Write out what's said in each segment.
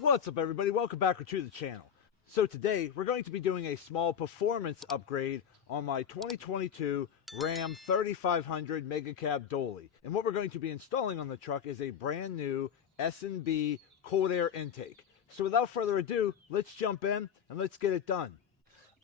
What's up, everybody? Welcome back to the channel. So today we're going to be doing a small performance upgrade on my 2022 Ram 3500 Mega Cab Dolly. And what we're going to be installing on the truck is a brand new S&B Cold Air Intake. So without further ado, let's jump in and let's get it done.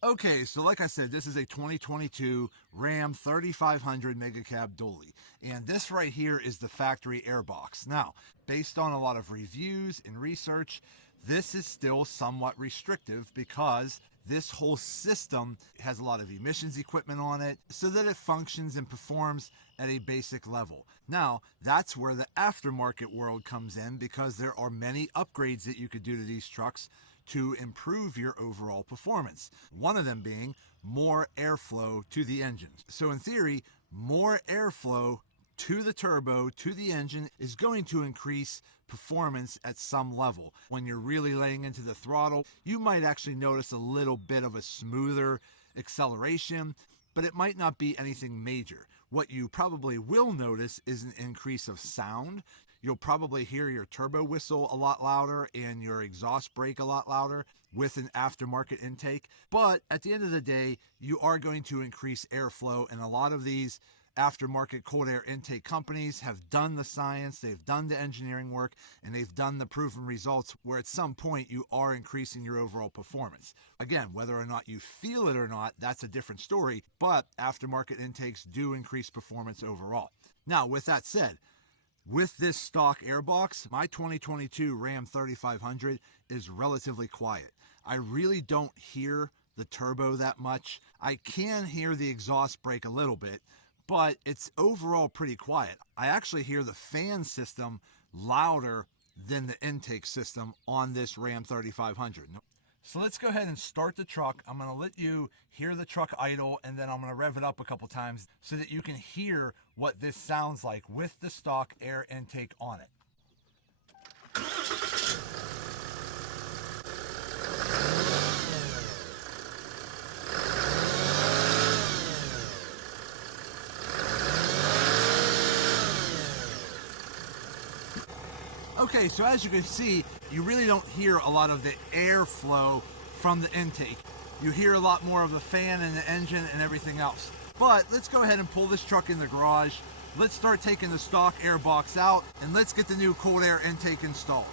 Okay, so like I said, this is a 2022 Ram 3500 Mega Cab Dolly, and this right here is the factory airbox. Now, based on a lot of reviews and research, this is still somewhat restrictive because this whole system has a lot of emissions equipment on it so that it functions and performs at a basic level. Now, that's where the aftermarket world comes in because there are many upgrades that you could do to these trucks to improve your overall performance. One of them being more airflow to the engine. So in theory, more airflow to the turbo, to the engine, is going to increase performance at some level. When you're really laying into the throttle, you might actually notice a little bit of a smoother acceleration, but it might not be anything major. What you probably will notice is an increase of sound. You'll probably hear your turbo whistle a lot louder and your exhaust brake a lot louder with an aftermarket intake. But at the end of the day, you are going to increase airflow, and a lot of these aftermarket cold air intake companies have done the science, they've done the engineering work, and they've done the proven results where at some point you are increasing your overall performance. Again, whether or not you feel it or not, that's a different story, but aftermarket intakes do increase performance overall. Now, with that said, with this stock airbox, my 2022 Ram 3500 is relatively quiet. I really don't hear the turbo that much. I can hear the exhaust brake a little bit, but it's overall pretty quiet. I actually hear the fan system louder than the intake system on this Ram 3500. So let's go ahead and start the truck. I'm going to let you hear the truck idle, and then I'm going to rev it up a couple times so that you can hear what this sounds like with the stock air intake on it. Okay, so as you can see, you really don't hear a lot of the airflow from the intake. You hear a lot more of the fan and the engine and everything else. But let's go ahead and pull this truck in the garage. Let's start taking the stock airbox out, and let's get the new cold air intake installed.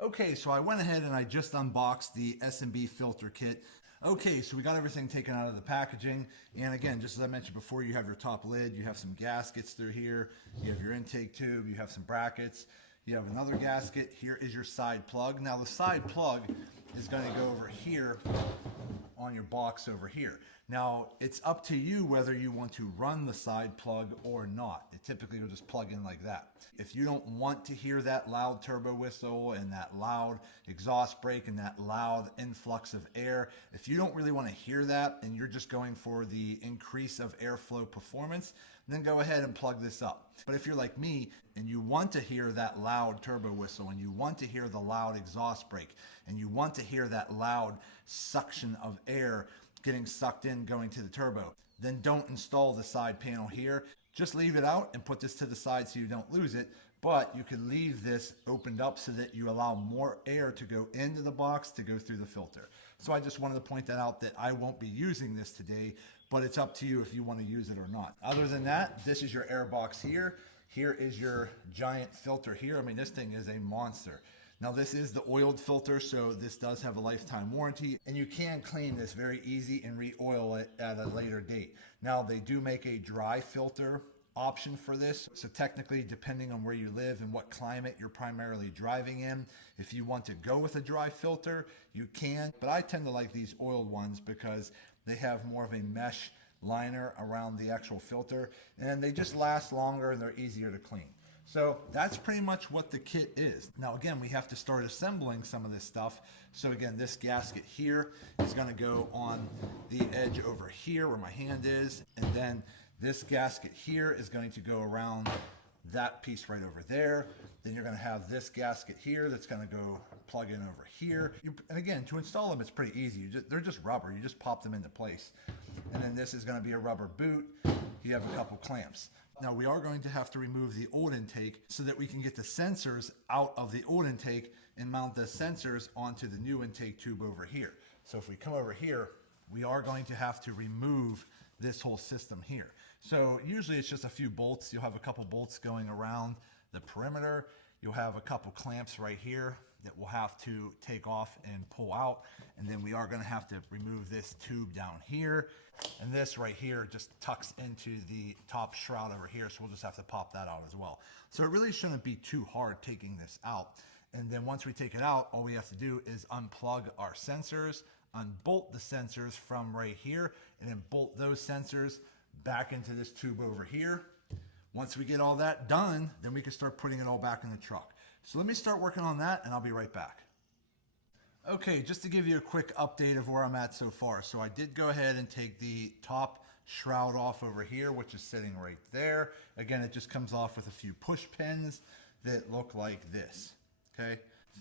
Okay, so I went ahead and I just unboxed the S&B filter kit. Okay, so we got everything taken out of the packaging. And again, just as I mentioned before, you have your top lid, you have some gaskets through here, you have your intake tube, you have some brackets, you have another gasket. Here is your side plug. Now the side plug is going to go over here on your box over here. Now it's up to you whether you want to run the side plug or not. It typically will just plug in like that. If you don't want to hear that loud turbo whistle and that loud exhaust brake and that loud influx of air, if you don't really want to hear that and you're just going for the increase of airflow performance, then go ahead and plug this up. But if you're like me and you want to hear that loud turbo whistle and you want to hear the loud exhaust brake and you want to hear that loud suction of air getting sucked in going to the turbo, then don't install the side panel here. Just leave it out and put this to the side so you don't lose it. But you can leave this opened up so that you allow more air to go into the box to go through the filter. So I just wanted to point that out, that I won't be using this today, but it's up to you if you want to use it or not. Other than that, this is your air box here. Here is your giant filter here. I mean, this thing is a monster. Now this is the oiled filter, so this does have a lifetime warranty, and you can clean this very easy and re-oil it at a later date. Now they do make a dry filter option for this, so technically, depending on where you live and what climate you're primarily driving in, if you want to go with a dry filter, you can. But I tend to like these oiled ones because they have more of a mesh liner around the actual filter, and they just last longer and they're easier to clean. So that's pretty much what the kit is. Now again, we have to start assembling some of this stuff. So again, this gasket here is going to go on the edge over here where my hand is, and then this gasket here is going to go around that piece right over there. Then you're going to have this gasket here that's going to go plug in over here. And again, to install them, it's pretty easy. They're just rubber. You just pop them into place. And then this is going to be a rubber boot. You have a couple clamps. Now we are going to have to remove the old intake so that we can get the sensors out of the old intake and mount the sensors onto the new intake tube over here. So if we come over here, we are going to have to remove this whole system here. So usually it's just a few bolts. You'll have a couple bolts going around the perimeter. You'll have a couple clamps right here that we'll have to take off and pull out. And then we are going to have to remove this tube down here. And this right here just tucks into the top shroud over here. So we'll just have to pop that out as well. So it really shouldn't be too hard taking this out. And then once we take it out, all we have to do is unplug our sensors, unbolt the sensors from right here, and then bolt those sensors back into this tube over here. Once we get all that done, then we can start putting it all back in the truck. So let me start working on that and I'll be right back. Okay, just to give you a quick update of where I'm at so far. So I did go ahead and take the top shroud off over here, which is sitting right there. Again, it just comes off with a few push pins that look like this, okay?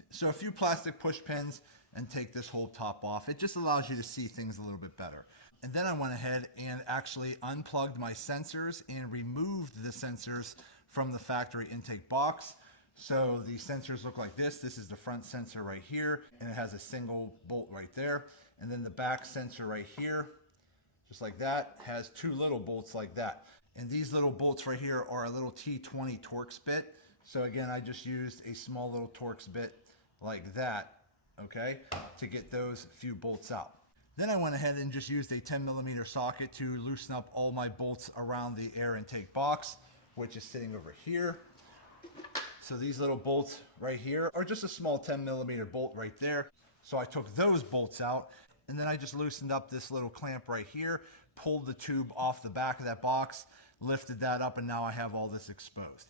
So a few plastic push pins and take this whole top off. It just allows you to see things a little bit better. And then I went ahead and actually unplugged my sensors and removed the sensors from the factory intake box. So the sensors look like this. This is the front sensor right here, and it has a single bolt right there. And then the back sensor right here, just like that, has two little bolts like that. And these little bolts right here are a little T20 Torx bit. So again, I just used a small little Torx bit like that, okay, to get those few bolts out. Then I went ahead and just used a 10mm socket to loosen up all my bolts around the air intake box, which is sitting over here. So these little bolts right here are just a small 10mm bolt right there. So I took those bolts out, and then I just loosened up this little clamp right here, pulled the tube off the back of that box, lifted that up, and now I have all this exposed.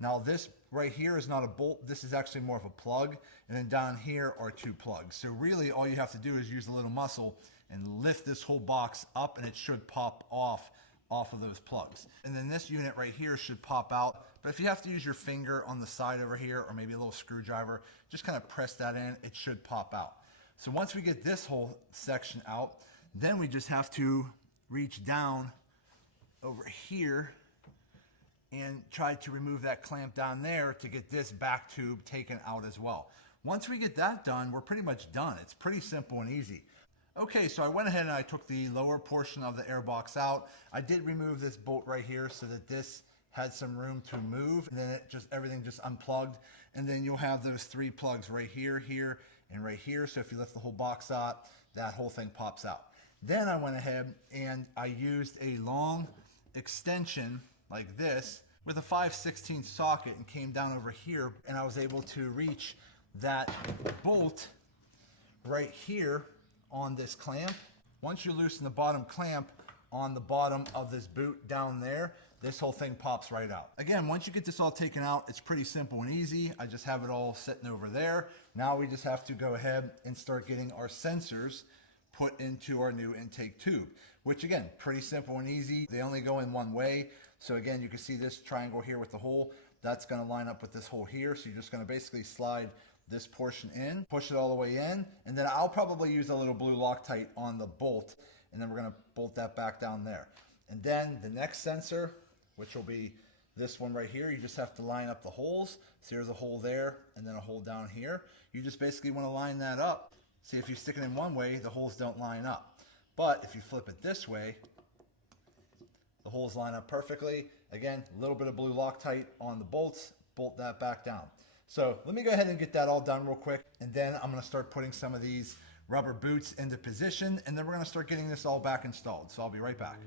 Now this right here is not a bolt, this is actually more of a plug, and then down here are two plugs. So really all you have to do is use a little muscle and lift this whole box up, and it should pop off of those plugs. And then this unit right here should pop out, but if you have to use your finger on the side over here, or maybe a little screwdriver, just kind of press that in, it should pop out. So once we get this whole section out, then we just have to reach down over here and try to remove that clamp down there to get this back tube taken out as well. Once we get that done, we're pretty much done. It's pretty simple and easy. Okay, so I went ahead and I took the lower portion of the air box out. I did remove this bolt right here so that this had some room to move, and then everything just unplugged. And then you'll have those three plugs right here, here, and right here. So if you lift the whole box out, that whole thing pops out. Then I went ahead and I used a long extension like this with a 5/16 socket and came down over here, and I was able to reach that bolt right here on this clamp. Once you loosen the bottom clamp on the bottom of this boot down there, this whole thing pops right out. Again, once you get this all taken out, it's pretty simple and easy. I just have it all sitting over there. Now we just have to go ahead and start getting our sensors put into our new intake tube, which again, pretty simple and easy. They only go in one way. So again, you can see this triangle here with the hole. That's gonna line up with this hole here. So you're just gonna basically slide this portion in, push it all the way in, and then I'll probably use a little blue Loctite on the bolt, and then we're gonna bolt that back down there. And then the next sensor, which will be this one right here, you just have to line up the holes. So here's a hole there, and then a hole down here. You just basically wanna line that up. See, if you stick it in one way, the holes don't line up. But if you flip it this way, the holes line up perfectly. Again, a little bit of blue Loctite on the bolts, bolt that back down. So let me go ahead and get that all done real quick, and then I'm gonna start putting some of these rubber boots into position, and then we're gonna start getting this all back installed. So I'll be right back.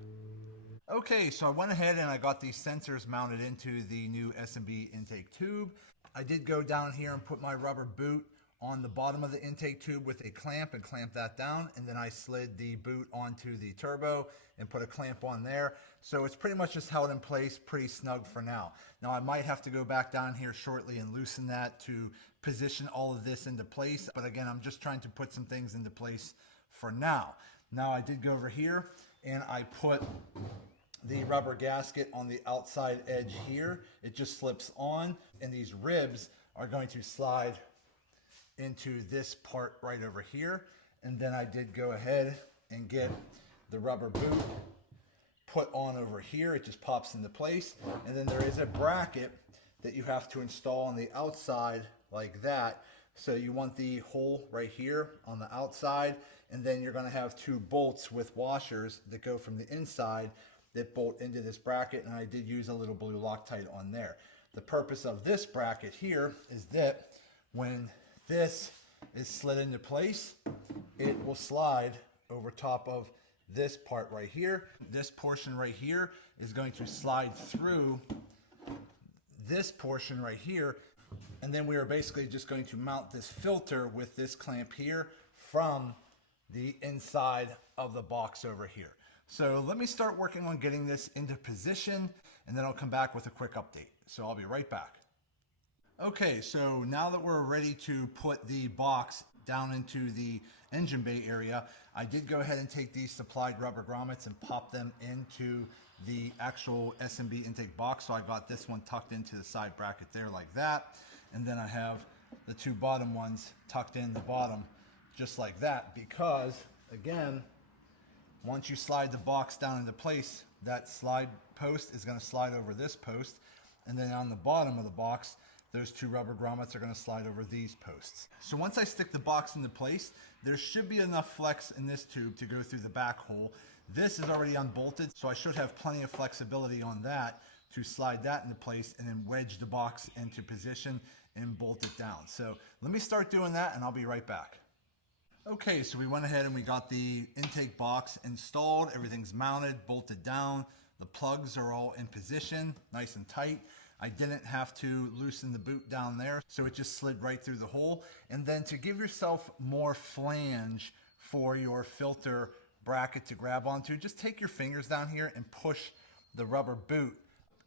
Okay, so I went ahead and I got these sensors mounted into the new S&B intake tube. I did go down here and put my rubber boot on the bottom of the intake tube with a clamp and clamp that down, and then I slid the boot onto the turbo and put a clamp on there. So it's pretty much just held in place, pretty snug for now. Now I might have to go back down here shortly and loosen that to position all of this into place, but again, I'm just trying to put some things into place for now. Now I did go over here and I put the rubber gasket on the outside edge here. It just slips on, and these ribs are going to slide into this part right over here. And then I did go ahead and get the rubber boot put on over here. It just pops into place. And then there is a bracket that you have to install on the outside like that. So you want the hole right here on the outside, and then you're going to have two bolts with washers that go from the inside that bolt into this bracket, and I did use a little blue Loctite on there. The purpose of this bracket here is that when this is slid into place, it will slide over top of this part right here. This portion right here is going to slide through this portion right here, and then we are basically just going to mount this filter with this clamp here from the inside of the box over here. So let me start working on getting this into position, and then I'll come back with a quick update. So I'll be right back. Okay, so now that we're ready to put the box down into the engine bay area, I did go ahead and take these supplied rubber grommets and pop them into the actual S&B intake box. So I got this one tucked into the side bracket there like that. And then I have the two bottom ones tucked in the bottom just like that, because again, once you slide the box down into place, that slide post is going to slide over this post. And then on the bottom of the box, those two rubber grommets are going to slide over these posts. So once I stick the box into place, there should be enough flex in this tube to go through the back hole. This is already unbolted, so I should have plenty of flexibility on that to slide that into place and then wedge the box into position and bolt it down. So let me start doing that and I'll be right back. Okay, so we went ahead and we got the intake box installed. Everything's mounted, bolted down. The plugs are all in position, nice and tight. I didn't have to loosen the boot down there, so it just slid right through the hole. And then to give yourself more flange for your filter bracket to grab onto, just take your fingers down here and push the rubber boot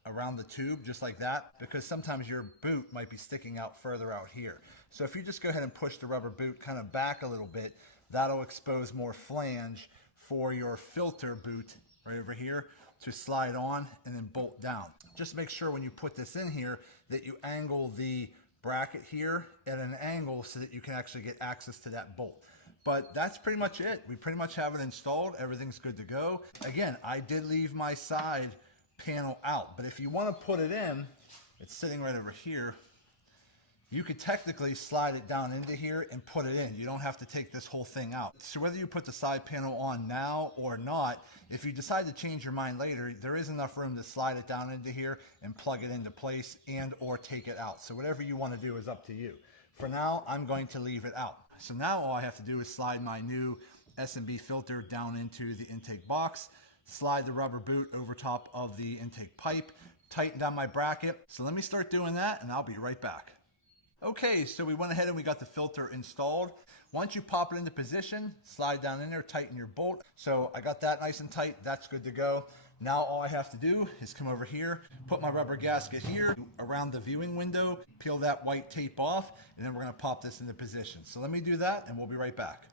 around the tube just like that, because sometimes your boot might be sticking out further out here. So if you just go ahead and push the rubber boot kind of back a little bit, that'll expose more flange for your filter boot right over here to slide on and then bolt down. Just make sure when you put this in here that you angle the bracket here at an angle so that you can actually get access to that bolt. But that's pretty much it. We pretty much have it installed. Everything's good to go. Again, I did leave my side panel out, but if you want to put it in, it's sitting right over here. You could technically slide it down into here and put it in. You don't have to take this whole thing out. So whether you put the side panel on now or not, if you decide to change your mind later, there is enough room to slide it down into here and plug it into place and or take it out. So whatever you want to do is up to you. For now, I'm going to leave it out. So now all I have to do is slide my new S&B filter down into the intake box, slide the rubber boot over top of the intake pipe, tighten down my bracket. So let me start doing that and I'll be right back. Okay, so we went ahead and we got the filter installed. Once you pop it into position, slide down in there, tighten your bolt. So I got that nice and tight, that's good to go. Now all I have to do is come over here, put my rubber gasket here around the viewing window, peel that white tape off, and then we're gonna pop this into position. So let me do that and we'll be right back.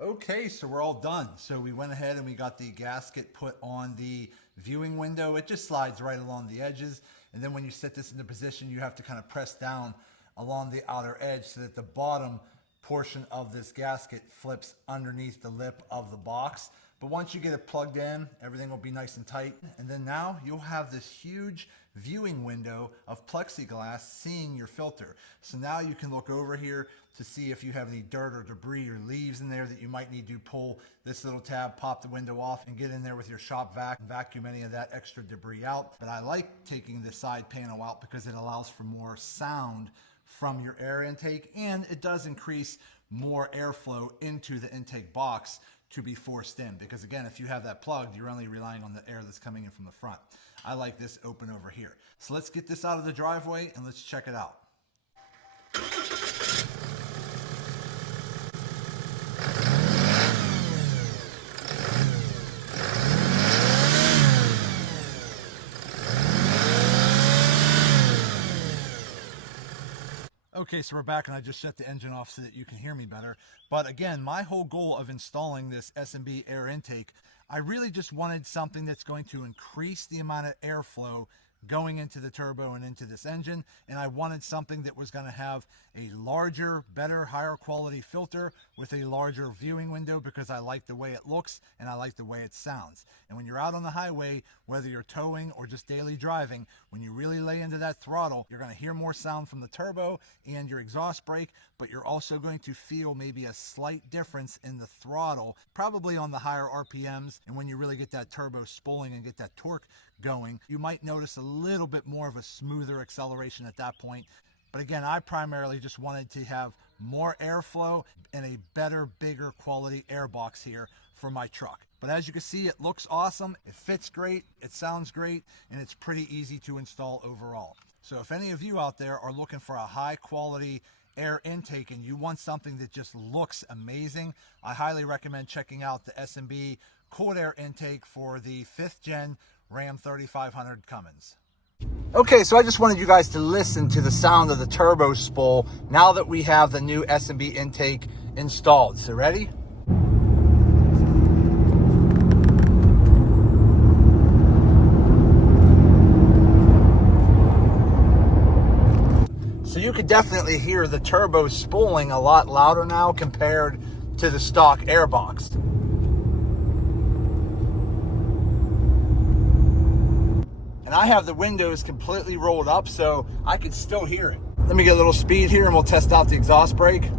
Okay, so we're all done. So we went ahead and we got the gasket put on the viewing window. It just slides right along the edges. And then when you set this into position, you have to kind of press down along the outer edge so that the bottom portion of this gasket flips underneath the lip of the box. But once you get it plugged in, everything will be nice and tight. And then now you'll have this huge viewing window of plexiglass seeing your filter. So now you can look over here to see if you have any dirt or debris or leaves in there that you might need to pull this little tab, pop the window off, and get in there with your shop vac and vacuum any of that extra debris out. But I like taking the side panel out because it allows for more sound from your air intake, and it does increase more airflow into the intake box to be forced in, because again, if you have that plugged, you're only relying on the air that's coming in from the front. I like this open over here. So let's get this out of the driveway and let's check it out. Okay, so we're back and I just shut the engine off so that you can hear me better. But again, my whole goal of installing this S&B air intake, I really just wanted something that's going to increase the amount of airflow going into the turbo and into this engine, and I wanted something that was going to have a larger, better, higher quality filter with a larger viewing window, because I like the way it looks and I like the way it sounds. And when you're out on the highway, whether you're towing or just daily driving, when you really lay into that throttle, you're going to hear more sound from the turbo and your exhaust brake, but you're also going to feel maybe a slight difference in the throttle, probably on the higher RPMs. And when you really get that turbo spooling and get that torque going, you might notice a little bit more of a smoother acceleration at that point. But again, I primarily just wanted to have more airflow and a better, bigger quality airbox here for my truck. But as you can see, it looks awesome, it fits great, it sounds great, and it's pretty easy to install overall. So if any of you out there are looking for a high quality air intake and you want something that just looks amazing, I highly recommend checking out the S&B Cold Air Intake for the 5th gen Ram 3500 Cummins. Okay, so I just wanted you guys to listen to the sound of the turbo spool now that we have the new S&B Intake installed. So ready? So you could definitely hear the turbo spooling a lot louder now compared to the stock airbox. And I have the windows completely rolled up so I can still hear it. Let me get a little speed here and we'll test out the exhaust brake.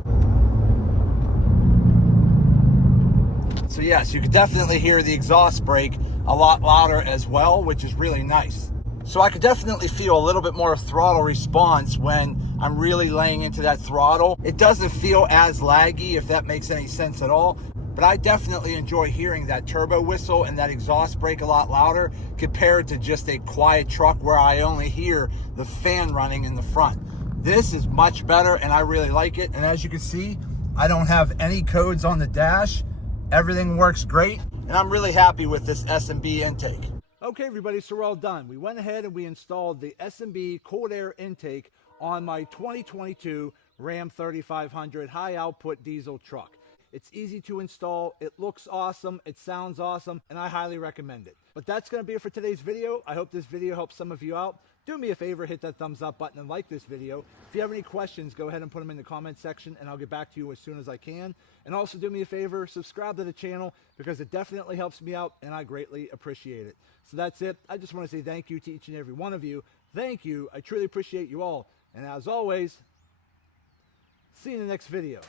So yes, you can definitely hear the exhaust brake a lot louder as well, which is really nice. So I could definitely feel a little bit more throttle response when I'm really laying into that throttle. It doesn't feel as laggy, if that makes any sense at all. But I definitely enjoy hearing that turbo whistle and that exhaust brake a lot louder compared to just a quiet truck where I only hear the fan running in the front. This is much better and I really like it. And as you can see, I don't have any codes on the dash. Everything works great and I'm really happy with this S&B Intake. Okay, everybody, so we're all done. We went ahead and we installed the S&B Cold Air Intake on my 2022 Ram 3500 high output diesel truck. It's easy to install, it looks awesome, it sounds awesome, and I highly recommend it. But that's going to be it for today's video. I hope this video helps some of you out. Do me a favor, hit that thumbs up button and like this video. If you have any questions, go ahead and put them in the comment section and I'll get back to you as soon as I can. And also do me a favor, subscribe to the channel because it definitely helps me out and I greatly appreciate it. So that's it. I just want to say thank you to each and every one of you. Thank you. I truly appreciate you all. And as always, see you in the next video.